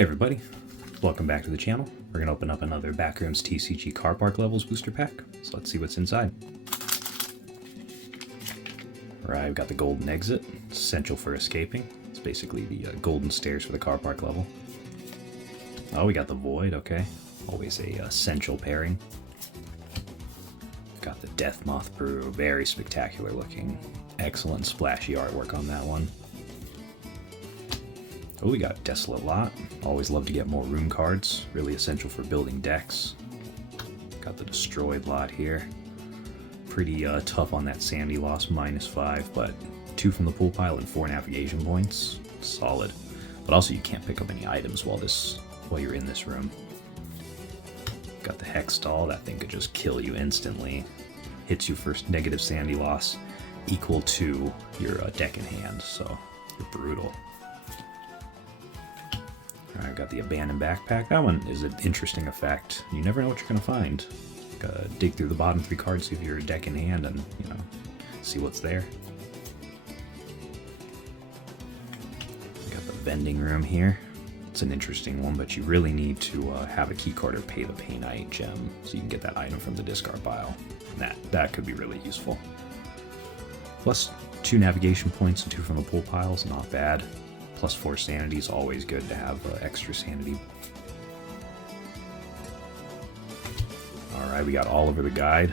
Hey everybody, welcome back to the channel. We're going to open up another Backrooms TCG Car Park Levels booster pack, so let's see what's inside. Alright, we've got the golden exit, essential for escaping. It's basically the golden stairs for the car park level. Oh, we got the void, okay. Always a essential pairing. Got the Death Moth Brew, very spectacular looking. Excellent splashy artwork on that one. Oh, we got Desolate Lot. Always love to get more room cards. Really essential for building decks. Got the Destroyed Lot here. Pretty tough on that Sandy loss, -5, but 2 from the pool pile and 4 navigation points. Solid. But also you can't pick up any items while you're in this room. Got the Hex Doll. That thing could just kill you instantly. Hits you first negative Sandy loss equal to your deck in hand, so you're brutal. I've got the Abandoned Backpack. That one is an interesting effect. You never know what you're going to find. Gotta dig through the bottom 3 cards of your deck in hand and, see what's there. Got the Vending Room here. It's an interesting one, but you really need to have a key card or pay the Pay Night gem so you can get that item from the discard pile. And that could be really useful. Plus 2 navigation points and 2 from the pool piles, not bad. Plus 4 sanity is always good to have extra sanity. Alright, we got All Over the Guide.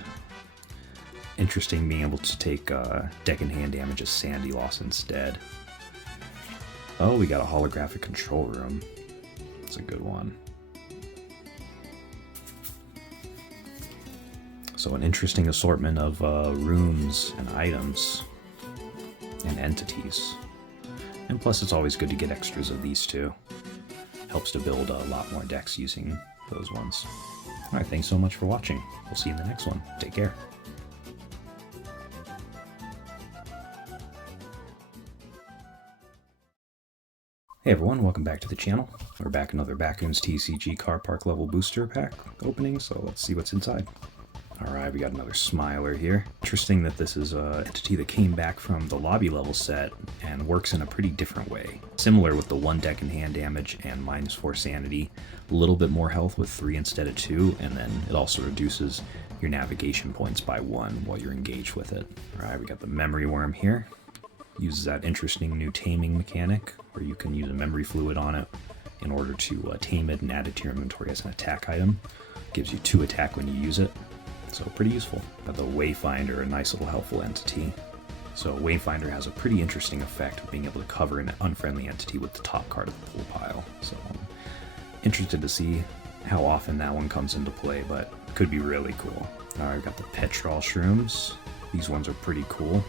Interesting being able to take deck in hand damage as sandy loss instead. Oh, we got a holographic control room. That's a good one. So an interesting assortment of rooms and items and entities. And plus it's always good to get extras of these two. Helps to build a lot more decks using those ones. Alright, thanks so much for watching. We'll see you in the next one. Take care. Hey everyone, welcome back to the channel. We're back another Backrooms TCG Car Park Level booster pack opening, so let's see what's inside. Alright, we got another Smiler here. Interesting that this is an entity that came back from the lobby level set and works in a pretty different way. Similar with the 1 deck in hand damage and -4 sanity. A little bit more health with 3 instead of 2, and then it also reduces your navigation points by 1 while you're engaged with it. Alright, we got the Memory Worm here. Uses that interesting new taming mechanic where you can use a memory fluid on it in order to tame it and add it to your inventory as an attack item. Gives you 2 attack when you use it. So pretty useful. Got the Wayfinder, a nice little helpful entity. So Wayfinder has a pretty interesting effect of being able to cover an unfriendly entity with the top card of the pool pile. So I'm interested to see how often that one comes into play, but could be really cool. Alright, got the Petrol Shrooms. These ones are pretty cool,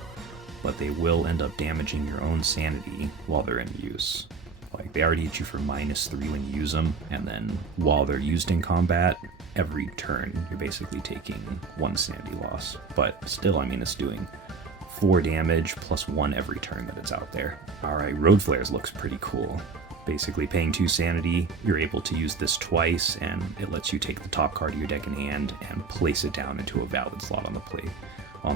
but they will end up damaging your own sanity while they're in use. Like, they already hit you for -3 when you use them, and then while they're used in combat, every turn you're basically taking 1 sanity loss. But still, it's doing 4 damage plus 1 every turn that it's out there. Alright, Road Flares looks pretty cool. Basically paying 2 sanity, you're able to use this twice, and it lets you take the top card of your deck in hand and place it down into a valid slot on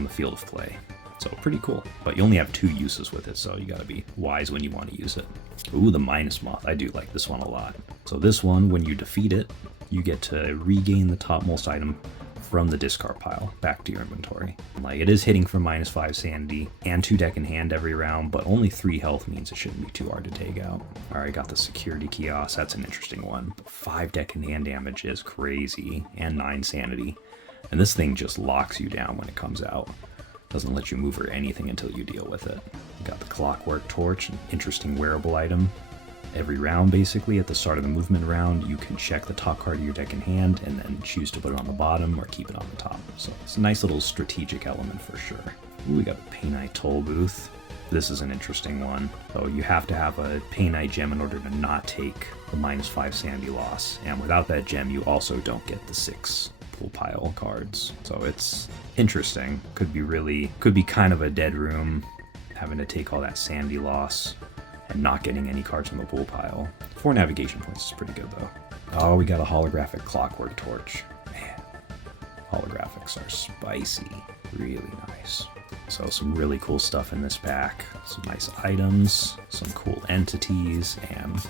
the field of play. So pretty cool, but you only have 2 uses with it, so you gotta be wise when you want to use it. Ooh, the Minus Moth, I do like this one a lot. So this one, when you defeat it, you get to regain the topmost item from the discard pile back to your inventory. Like, it is hitting for -5 sanity and 2 deck in hand every round, but only 3 health means it shouldn't be too hard to take out. Alright, got the Security Kiosk, that's an interesting one. 5 deck in hand damage is crazy, and 9 sanity. And this thing just locks you down when it comes out. Doesn't let you move or anything until you deal with it. You got the Clockwork Torch, an interesting wearable item. Every round, basically, at the start of the movement round, you can check the top card of your deck in hand and then choose to put it on the bottom or keep it on the top. So it's a nice little strategic element for sure. Ooh, we got the Pay Night Toll Booth. This is an interesting one. So you have to have a Pay Night gem in order to not take the -5 sanity loss. And without that gem, you also don't get the 6 pool pile cards. So it's interesting. Could be kind of a dead room, having to take all that sanity loss and not getting any cards from the pool pile. 4 navigation points is pretty good though. Oh, we got a holographic Clockwork Torch. Man, holographics are spicy. Really nice. So some really cool stuff in this pack. Some nice items, some cool entities, and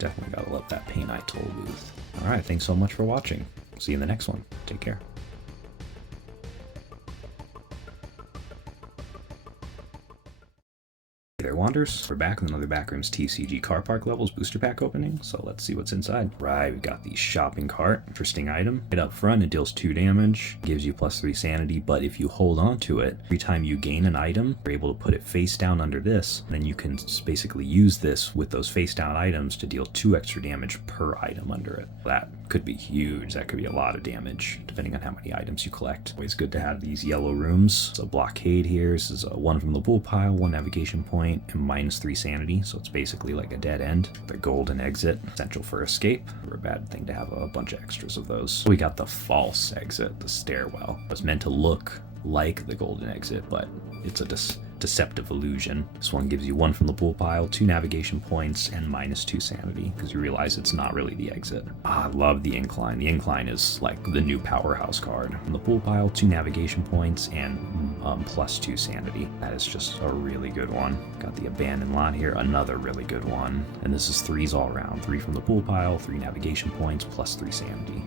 Definitely gotta love that Painite toll booth. Alright, thanks so much for watching. See you in the next one. Take care. Hey there, Wanders. We're back with another Backrooms TCG Car Park Levels booster pack opening, so let's see what's inside. Right, we've got the shopping cart. Interesting item. Right up front, it deals 2 damage, gives you +3 sanity, but if you hold on to it, every time you gain an item, you're able to put it face down under this, and then you can basically use this with those face down items to deal 2 extra damage per item under it. That could be huge. That could be a lot of damage, depending on how many items you collect. Always good to have these yellow rooms. So blockade here. This is 1 from the pool pile, 1 navigation point, and -3 sanity, so it's basically like a dead end. The golden exit, essential for escape. Never a bad thing to have a bunch of extras of those. We got the false exit, the stairwell. It's meant to look like the golden exit, but it's a deceptive illusion. This one gives you 1 from the pool pile, 2 navigation points, and -2 sanity, because you realize it's not really the exit. I love the incline. The incline is like the new powerhouse card. From the pool pile, 2 navigation points, and +2 sanity. That is just a really good one. Got the abandoned lot here, another really good one. And this is 3s all around. 3 from the pool pile, 3 navigation points, +3 sanity.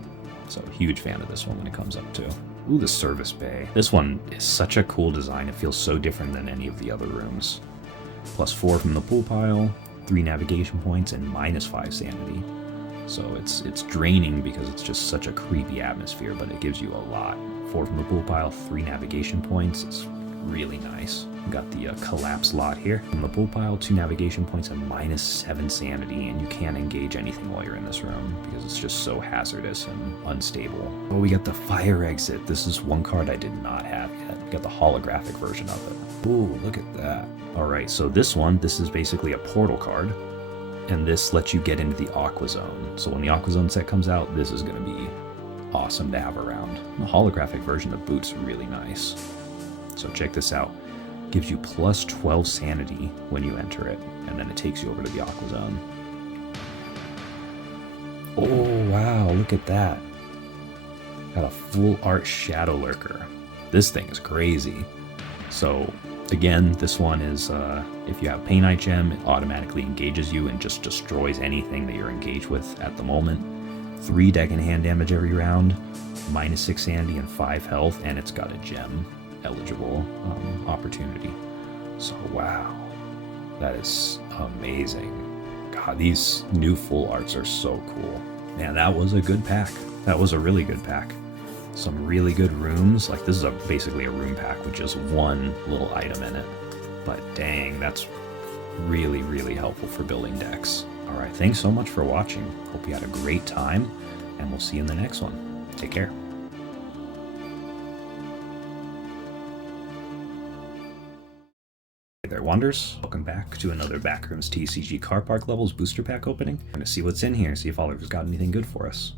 So huge fan of this one when it comes up to. Ooh, the service bay. This one is such a cool design. It feels so different than any of the other rooms. +4 from the pool pile, 3 navigation points, and -5 sanity. So it's draining because it's just such a creepy atmosphere, but it gives you a lot. 4 from the pool pile, 3 navigation points. It's really nice. We got the collapse lot here. From the pool pile, 2 navigation points and -7 sanity, and you can't engage anything while you're in this room because it's just so hazardous and unstable. Oh, we got the fire exit. This is one card I did not have yet. We got the holographic version of it. Ooh, look at that. All right, so this is basically a portal card, and this lets you get into the Aqua Zone. So when the Aqua Zone set comes out, this is going to be awesome to have around. The holographic version of Boot's really nice. So check this out. Gives you +12 sanity when you enter it, and then it takes you over to the Aqua Zone. Oh wow, look at that. Got a full art Shadow Lurker. This thing is crazy. So again, this one is, if you have Painite Gem, it automatically engages you and just destroys anything that you're engaged with at the moment. 3 deck and hand damage every round, -6 sanity and 5 health, and it's got a gem eligible opportunity. So wow, that is amazing. God, these new full arts are so cool. Man, that was a good pack. That was a really good pack. Some really good rooms. Like this is basically a room pack with just 1 little item in it. But dang, that's really, really helpful for building decks. All right, thanks so much for watching. Hope you had a great time, and we'll see you in the next one. Take care. Hey there, Wonders. Welcome back to another Backrooms TCG Car Park Levels booster pack opening. We're gonna see what's in here, see if Oliver's got anything good for us.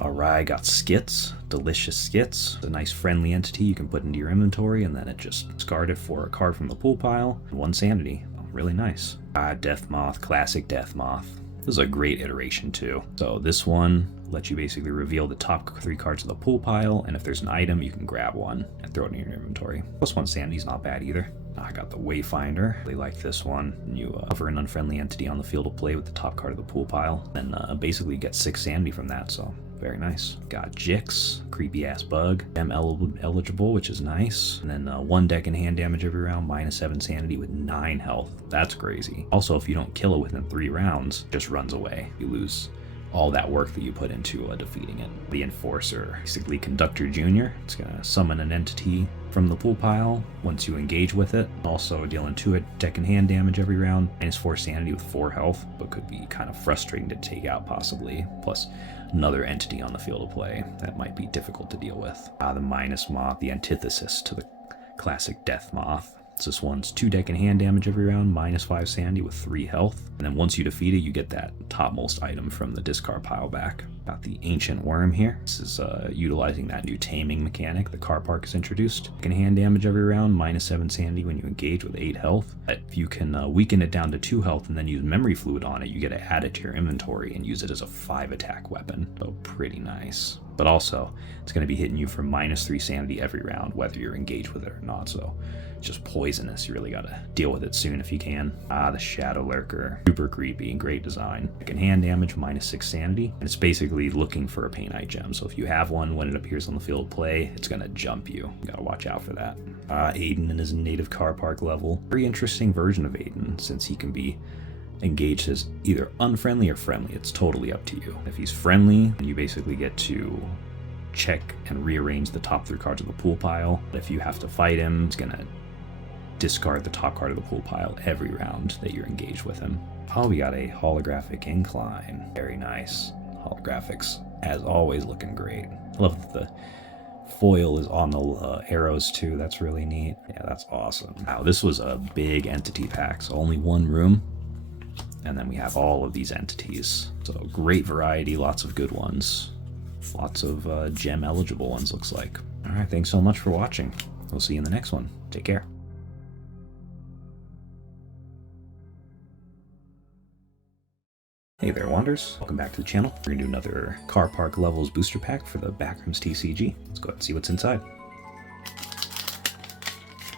Alright, got skits, delicious skits. It's a nice friendly entity you can put into your inventory, and then it just discard it for a card from the pool pile, and 1 sanity. Oh, really nice. Death Moth, classic Death Moth. This is a great iteration too. So this one lets you basically reveal the top 3 cards of the pool pile, and if there's an item, you can grab one and throw it in your inventory. +1 sanity's not bad either. I got the Wayfinder. Really like this one. You hover an unfriendly entity on the field of play with the top card of the pool pile, and basically get 6 sanity from that, so very nice. Got Jix, creepy ass bug. Gem eligible, which is nice. And then 1 deck and hand damage every round, -7 sanity with 9 health. That's crazy. Also, if you don't kill it within 3 rounds, it just runs away. You lose all that work that you put into defeating it. The Enforcer, basically Conductor Jr. It's gonna summon an entity from the pool pile once you engage with it. Also dealing 2 deck and hand damage every round, -4 sanity with 4 health, but could be kind of frustrating to take out possibly. Plus another entity on the field of play that might be difficult to deal with. The Minus Moth, the antithesis to the classic Death Moth. This one's 2 deck and hand damage every round, -5 sanity with 3 health. And then once you defeat it, you get that topmost item from the discard pile back. Got the Ancient Worm here. This is utilizing that new taming mechanic the car park has introduced. You can hand damage every round, -7 sanity when you engage with 8 health. If you can weaken it down to 2 health and then use memory fluid on it, you get to add it to your inventory and use it as a 5 attack weapon. So pretty nice. But also, it's going to be hitting you for -3 sanity every round, whether you're engaged with it or not. So it's just poisonous. You really got to deal with it soon if you can. The Shadow Lurker. Super creepy and great design. You can hand damage, -6 sanity. And it's basically looking for a Painite gem. So if you have one, when it appears on the field of play, it's going to jump you. You got to watch out for that. Aiden in his native car park level. Very interesting version of Aiden, since he can be engaged as either unfriendly or friendly. It's totally up to you. If he's friendly, then you basically get to check and rearrange the top 3 cards of the pool pile. If you have to fight him, it's gonna discard the top card of the pool pile every round that you're engaged with him. Oh, we got a holographic incline. Very nice. Holographics, as always, looking great. I love that the foil is on the arrows too. That's really neat. Yeah, that's awesome. Wow, this was a big entity pack, so only 1 room. And then we have all of these entities. So great variety, lots of good ones. Lots of gem eligible ones, looks like. All right, thanks so much for watching. We'll see you in the next one. Take care. Hey there, Wanders. Welcome back to the channel. We're gonna do another Car Park Levels booster pack for the Backrooms TCG. Let's go ahead and see what's inside.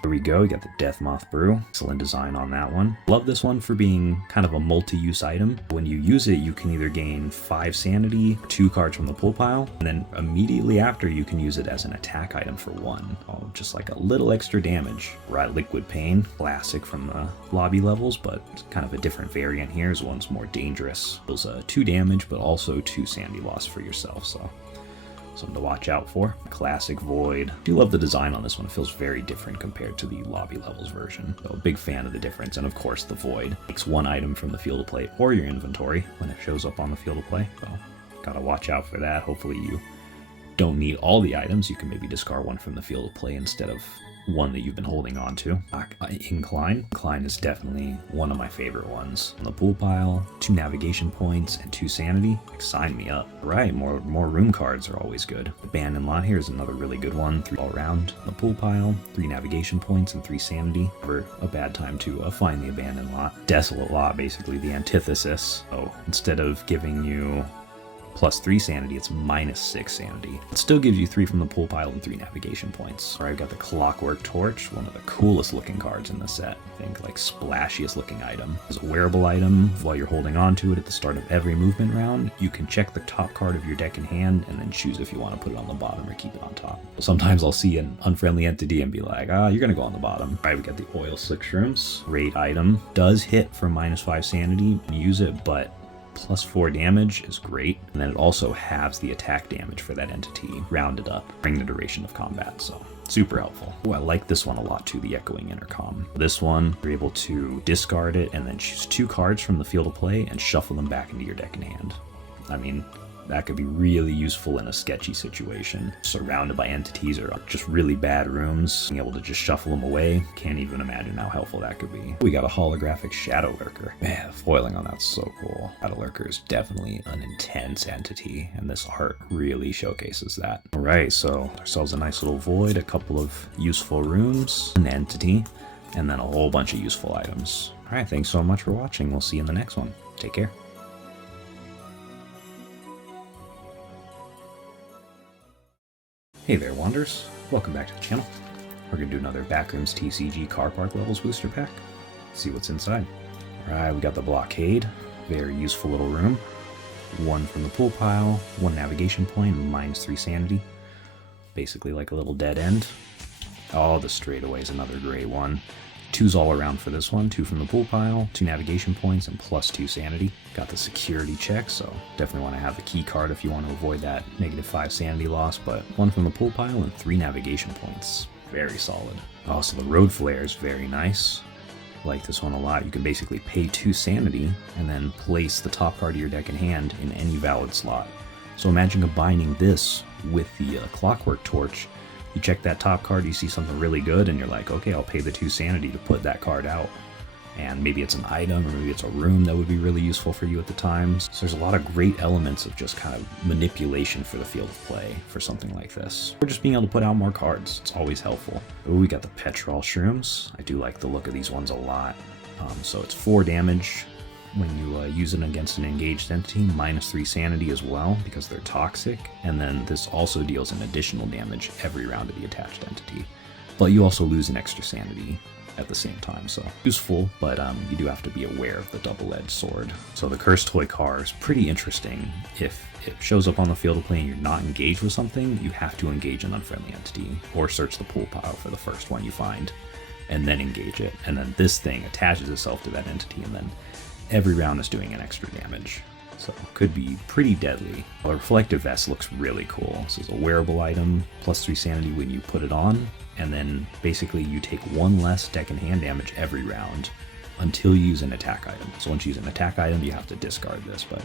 Here we go, we got the Death Moth Brew. Excellent design on that one. Love this one for being kind of a multi-use item. When you use it, you can either gain 5 sanity, 2 cards from the pool pile, and then immediately after you can use it as an attack item for 1. Oh, just like a little extra damage. Right, Liquid Pain, classic from the lobby levels, but it's kind of a different variant here. This one's more dangerous. Deals 2 damage, but also 2 sanity loss for yourself, so something to watch out for. Classic Void. I do love the design on this one. It feels very different compared to the lobby levels version. So a big fan of the difference. And of course the Void takes 1 item from the field of play or your inventory when it shows up on the field of play. So gotta watch out for that. Hopefully you don't need all the items. You can maybe discard 1 from the field of play instead of 1 that you've been holding on to. Incline. Incline is definitely one of my favorite ones. On the pool pile, 2 navigation points and 2 sanity. Like, sign me up. Right, more room cards are always good. Abandoned Lot here is another really good one. 3 all around. On the pool pile, 3 navigation points and 3 sanity. Never a bad time to find the Abandoned Lot. Desolate Lot, basically the antithesis. So instead of giving you +3 sanity, it's -6 sanity. It still gives you 3 from the pool pile and 3 navigation points. All right, I've got the Clockwork Torch, one of the coolest looking cards in the set. I think like splashiest looking item. It's a wearable item. While you're holding on to it at the start of every movement round, you can check the top card of your deck in hand and then choose if you want to put it on the bottom or keep it on top. Sometimes I'll see an unfriendly entity and be like, you're gonna go on the bottom. All right, we got the Oil Slick Shrooms. Great item. Does hit for -5 sanity and use it, but +4 damage is great, and then it also halves the attack damage for that entity, rounded up, during the duration of combat, so super helpful. Oh, I like this one a lot too, the Echoing Intercom. This one, you're able to discard it and then choose 2 cards from the field of play and shuffle them back into your deck in hand. I mean, that could be really useful in a sketchy situation. Surrounded by entities or just really bad rooms, being able to just shuffle them away. Can't even imagine how helpful that could be. We got a holographic Shadow Lurker. Man, the foiling on that's so cool. Shadow Lurker is definitely an intense entity, and this art really showcases that. All right, so ourselves a nice little Void, a couple of useful rooms, an entity, and then a whole bunch of useful items. All right, thanks so much for watching. We'll see you in the next one. Take care. Hey there, Wanderers. Welcome back to the channel. We're going to do another Backrooms TCG Car Park Levels booster pack. See what's inside. Alright, we got the Blockade. Very useful little room. 1 from the pool pile, 1 navigation point, -3 sanity. Basically like a little dead end. Oh, the Straightaway is another great one. 2's all around for this one. 2 from the pool pile, 2 navigation points, and +2 sanity. Got the security check, so definitely want to have the key card if you want to avoid that -5 sanity loss, but 1 from the pool pile and 3 navigation points. Very solid. Also, the Road Flare is very nice. Like this one a lot. You can basically pay 2 sanity and then place the top card of your deck in hand in any valid slot. So imagine combining this with the Clockwork Torch. You check that top card, you see something really good, and you're like, okay, I'll pay the 2 sanity to put that card out. And maybe it's an item, or maybe it's a room that would be really useful for you at the time. So there's a lot of great elements of just kind of manipulation for the field of play for something like this. Or just being able to put out more cards. It's always helpful. Oh, we got the petrol shrooms. I do like the look of these ones a lot. So it's 4 damage when you use it against an engaged entity, -3 sanity as well because they're toxic. And then this also deals an additional damage every round to the attached entity. But you also lose an extra sanity at the same time, so useful, but you do have to be aware of the double-edged sword. So the Cursed Toy car is pretty interesting. If it shows up on the field of play and you're not engaged with something, you have to engage an unfriendly entity, or search the pool pile for the first one you find, and then engage it. And then this thing attaches itself to that entity, and then every round is doing an extra damage. So could be pretty deadly. The Reflective Vest looks really cool. This is a wearable item, +3 sanity when you put it on, and then basically you take 1 less deck and hand damage every round until you use an attack item. So once you use an attack item, you have to discard this, but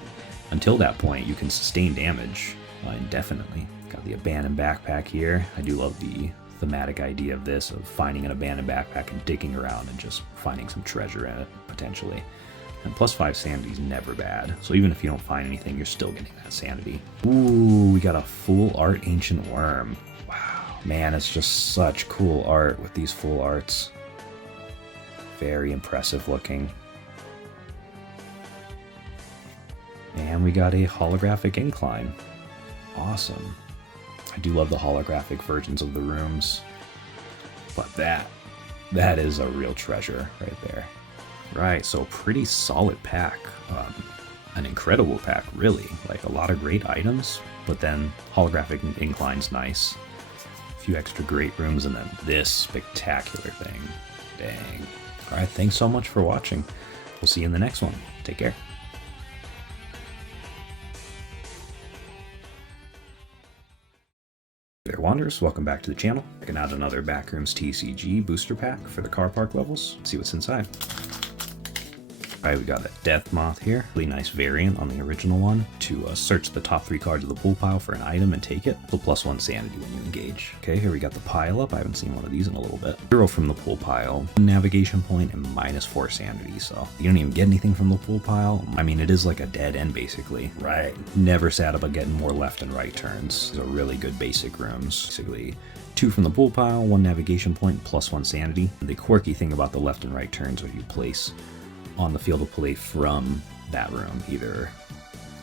until that point, you can sustain damage indefinitely. Got the abandoned backpack here. I do love the thematic idea of this, of finding an abandoned backpack and digging around and just finding some treasure in it, potentially. And +5 sanity is never bad. So even if you don't find anything, you're still getting that sanity. Ooh, we got a full art ancient worm. Wow, man, it's just such cool art with these full arts. Very impressive looking. And we got a holographic incline. Awesome. I do love the holographic versions of the rooms. But that is a real treasure right there. Right, so pretty solid pack. An incredible pack, really. Like a lot of great items, but then holographic incline's nice. A few extra great rooms, and then this spectacular thing. Dang. Alright, thanks so much for watching. We'll see you in the next one. Take care. Hey there, Wanderers. Welcome back to the channel. Checking out another Backrooms TCG booster pack for the car park levels. Let's see what's inside. Alright, we got a Death Moth here. Really nice variant on the original one to search the top 3 cards of the pool pile for an item and take it. So +1 sanity when you engage. Okay, here we got the pile up. I haven't seen one of these in a little bit. 0 from the pool pile, 1 navigation point, and -4 sanity. So you don't even get anything from the pool pile. I mean, it is like a dead end basically. Right. Never sad about getting more left and right turns. These are really good basic rooms. Basically 2 from the pool pile, 1 navigation point, +1 sanity. And the quirky thing about the left and right turns are you place on the field of play from that room, either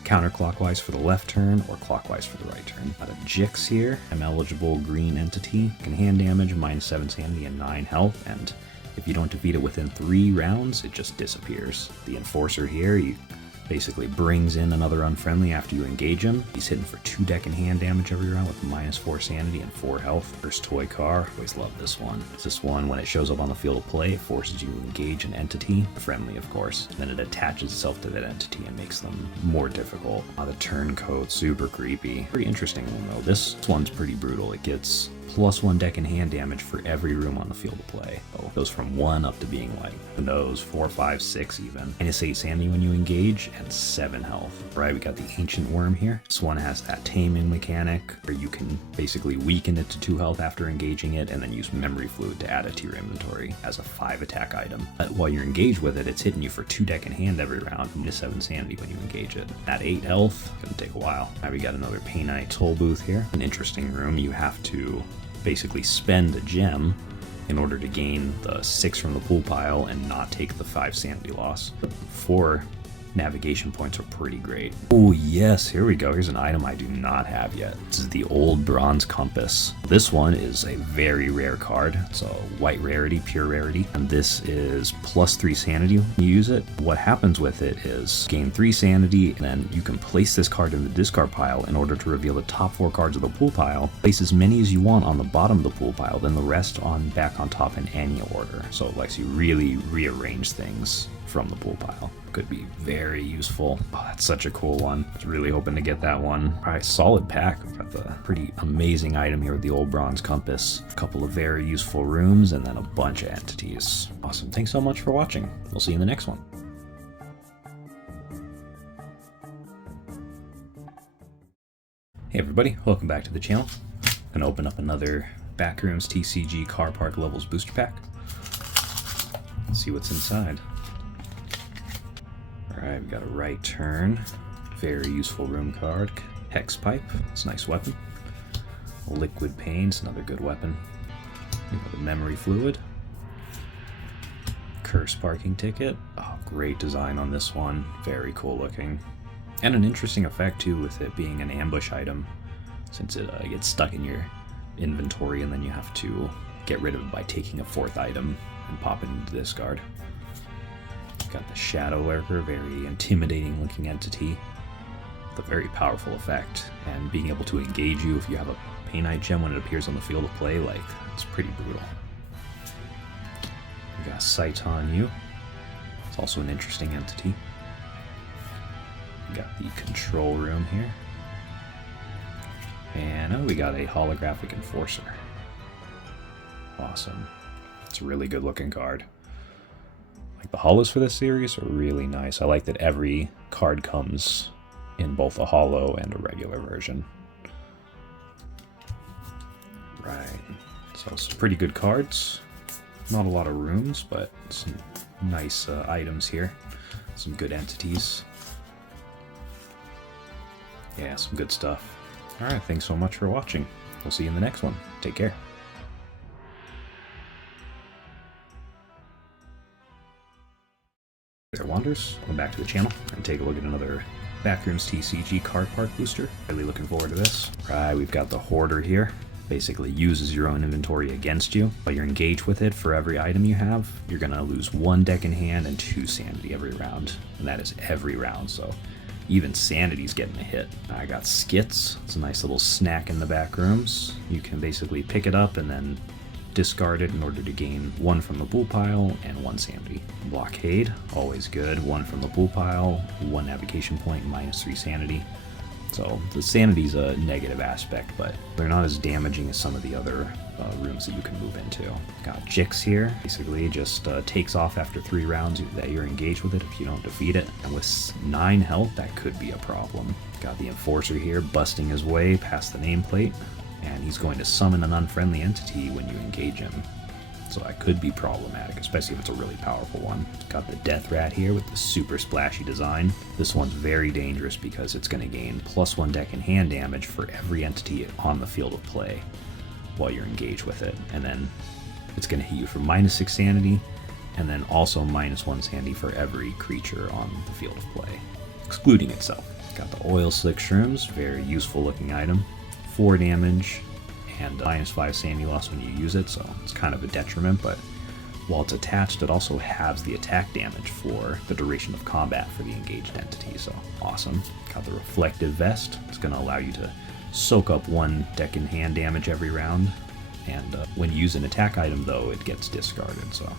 counterclockwise for the left turn or clockwise for the right turn. Got a Jix here, an eligible green entity, can hand damage, -7 sanity and 9 health, and if you don't defeat it within 3 rounds, it just disappears. The Enforcer here, he basically brings in another unfriendly after you engage him. He's hitting for 2 deck and hand damage every round with -4 sanity and 4 health. First toy car, always love this one. This one, when it shows up on the field of play, it forces you to engage an entity, friendly of course. Then it attaches itself to that entity and makes them more difficult. The turncoat, super creepy. Pretty interesting one though. This one's pretty brutal. It gets +1 deck and hand damage for every room on the field of play. So it goes from 1 up to being like, who knows, 4, 5, 6 even. -8 sanity when you engage, and 7 health. Right, we got the Ancient Worm here. This one has that taming mechanic, where you can basically weaken it to 2 health after engaging it, and then use Memory Fluid to add it to your inventory as a 5 attack item. But while you're engaged with it, it's hitting you for 2 deck and hand every round, -7 sanity when you engage it. At 8 health, gonna take a while. Now we got another Painite Toll Booth here. An interesting room. You have to basically spend a gem in order to gain the 6 from the pool pile and not take the 5 sanity loss. 4 navigation points are pretty great. Oh yes, here we go. Here's an item I do not have yet. This is the Old Bronze Compass. This one is a very rare card. It's a white rarity, pure rarity, and this is +3 sanity when you use it. What happens with it is gain 3 sanity, and then you can place this card in the discard pile in order to reveal the top 4 cards of the pool pile. Place as many as you want on the bottom of the pool pile, then the rest back on top in any order. So it lets you really rearrange things from the pool pile. Could be very useful. Oh, that's such a cool one. I was really hoping to get that one. All right, solid pack. Got the pretty amazing item here with the Old Bronze Compass. A couple of very useful rooms, and then a bunch of entities. Awesome. Thanks so much for watching. We'll see you in the next one. Hey everybody, welcome back to the channel. Gonna open up another Backrooms TCG Car Park Levels booster pack. Let's see what's inside. Alright, we got a right turn. Very useful room card. Hex Pipe, it's a nice weapon. Liquid Pains, another good weapon. We got the Memory Fluid. Curse Parking Ticket. Oh, great design on this one. Very cool looking. And an interesting effect too with it being an ambush item, since it gets stuck in your inventory and then you have to get rid of it by taking a fourth item and pop it into discard. Got the Shadow Lurker, very intimidating looking entity with a very powerful effect, and being able to engage you if you have a Painite gem when it appears on the field of play, like, it's pretty brutal. We got Sight on You. It's also an interesting entity. We got the Control Room here. And oh, we got a Holographic Enforcer. Awesome. It's a really good looking card. Like, the holos for this series are really nice. I like that every card comes in both a holo and a regular version. Right. So some pretty good cards. Not a lot of rooms, but some nice items here. Some good entities. Yeah, some good stuff. Alright, thanks so much for watching. We'll see you in the next one. Take care. Hey there, Wanderers. Welcome back to the channel and take a look at another Backrooms TCG card park booster. Really looking forward to this. Right, we've got the Hoarder here. Basically uses your own inventory against you, but you're engaged with it for every item you have. You're gonna lose 1 deck in hand and 2 sanity every round, and that is every round, so even sanity's getting a hit. I got Skits. It's a nice little snack in the Backrooms. You can basically pick it up and then discard it in order to gain 1 from the pool pile and 1 sanity. Blockade, always good. 1 from the pool pile, 1 navigation point, -3 sanity. So the sanity's a negative aspect, but they're not as damaging as some of the other rooms that you can move into. Got Jix here. Basically just takes off after 3 rounds that you're engaged with it if you don't defeat it. And with 9 health, that could be a problem. Got the Enforcer here, busting his way past the nameplate. And he's going to summon an unfriendly entity when you engage him. So that could be problematic, especially if it's a really powerful one. Got the Death Rat here with the super splashy design. This one's very dangerous because it's going to gain +1 deck in hand damage for every entity on the field of play while you're engaged with it. And then it's going to hit you for -6 sanity, and then also -1 sanity for every creature on the field of play, excluding itself. Got the Oil Slick Shrooms, very useful looking item. 4 damage and -5 sanity loss when you use it, so it's kind of a detriment, but while it's attached, it also halves the attack damage for the duration of combat for the engaged entity, so awesome. Got the Reflective Vest. It's going to allow you to soak up 1 deck in hand damage every round, and when you use an attack item, though, it gets discarded, so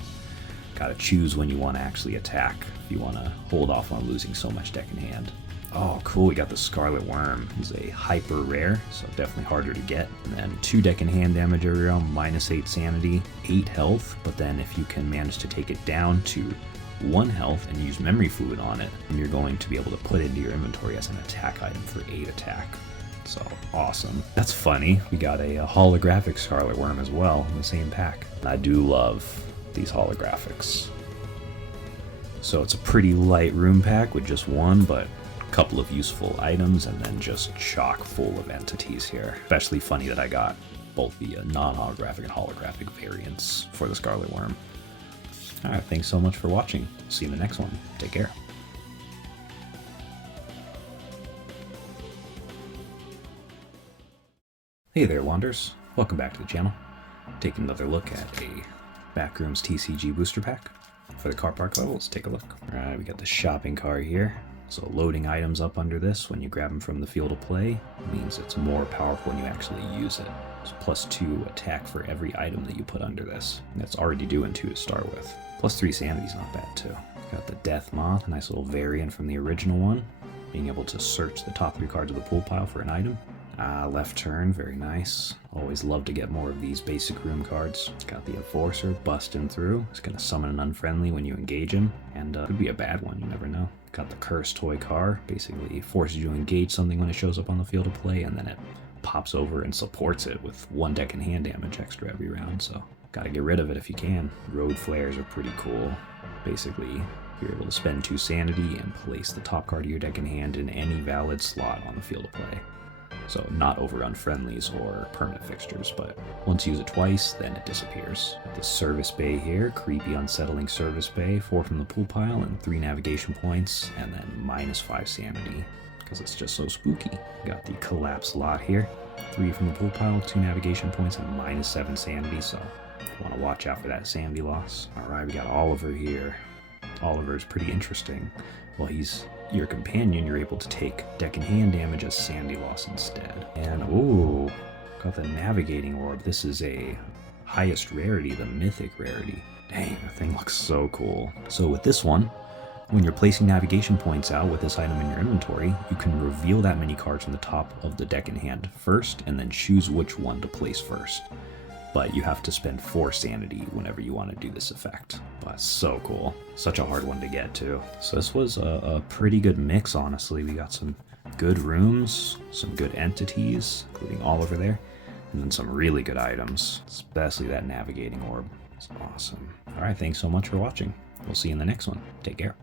gotta choose when you want to actually attack if you want to hold off on losing so much deck in hand. Oh, cool, we got the Scarlet Worm. He's a hyper rare, so definitely harder to get. And then 2 deck in hand damage every round, -8 sanity, 8 health, but then if you can manage to take it down to 1 health and use Memory Fluid on it, then you're going to be able to put it into your inventory as an attack item for 8 attack. So, awesome. That's funny, we got a holographic Scarlet Worm as well in the same pack. I do love these holographics. So it's a pretty light room pack with just 1, but couple of useful items, and then just chock full of entities here. Especially funny that I got both the non-holographic and holographic variants for the Scarlet Worm. Alright, thanks so much for watching. See you in the next one. Take care. Hey there, Wanderers. Welcome back to the channel. Taking another look at a Backrooms TCG booster pack for the car park level. Let's take a look. Alright, we got the shopping cart here. So loading items up under this when you grab them from the field of play means it's more powerful when you actually use it. It's +2 attack for every item that you put under this. And that's already doing 2 to start with. +3 sanity's not bad too. Got the Death Moth, a nice little variant from the original one. Being able to search the top 3 cards of the pool pile for an item. Left turn, very nice. Always love to get more of these basic room cards. Got the Enforcer, busting through. It's going to summon an unfriendly when you engage him, and could be a bad one, you never know. Got the Cursed Toy Car, basically forces you to engage something when it shows up on the field of play, and then it pops over and supports it with 1 deck in hand damage extra every round, so gotta get rid of it if you can. Road Flares are pretty cool. Basically You're able to spend 2 sanity and place the top card of your deck in hand in any valid slot on the field of play. So not overrun friendlies or permanent fixtures, but once you use it twice, then it disappears. The service bay here, creepy unsettling service bay, 4 from the pool pile and 3 navigation points, and then -5 sanity, because it's just so spooky. Got the collapse lot here, 3 from the pool pile, 2 navigation points, and -7 sanity, so you want to watch out for that sanity loss. Alright, we got Oliver here. Oliver is pretty interesting. Well, he's your companion, you're able to take deck and hand damage as sanity loss instead. And ooh, got the navigating orb. This is a highest rarity, the mythic rarity. Dang, that thing looks so cool. So with this one, when you're placing navigation points out with this item in your inventory, you can reveal that many cards from the top of the deck in hand first, and then choose which one to place first. But you have to spend 4 sanity whenever you want to do this effect. But so cool. Such a hard one to get to. So this was a pretty good mix, honestly. We got some good rooms, some good entities, including Oliver there, and then some really good items, especially that navigating orb. It's awesome. Alright, thanks so much for watching. We'll see you in the next one. Take care.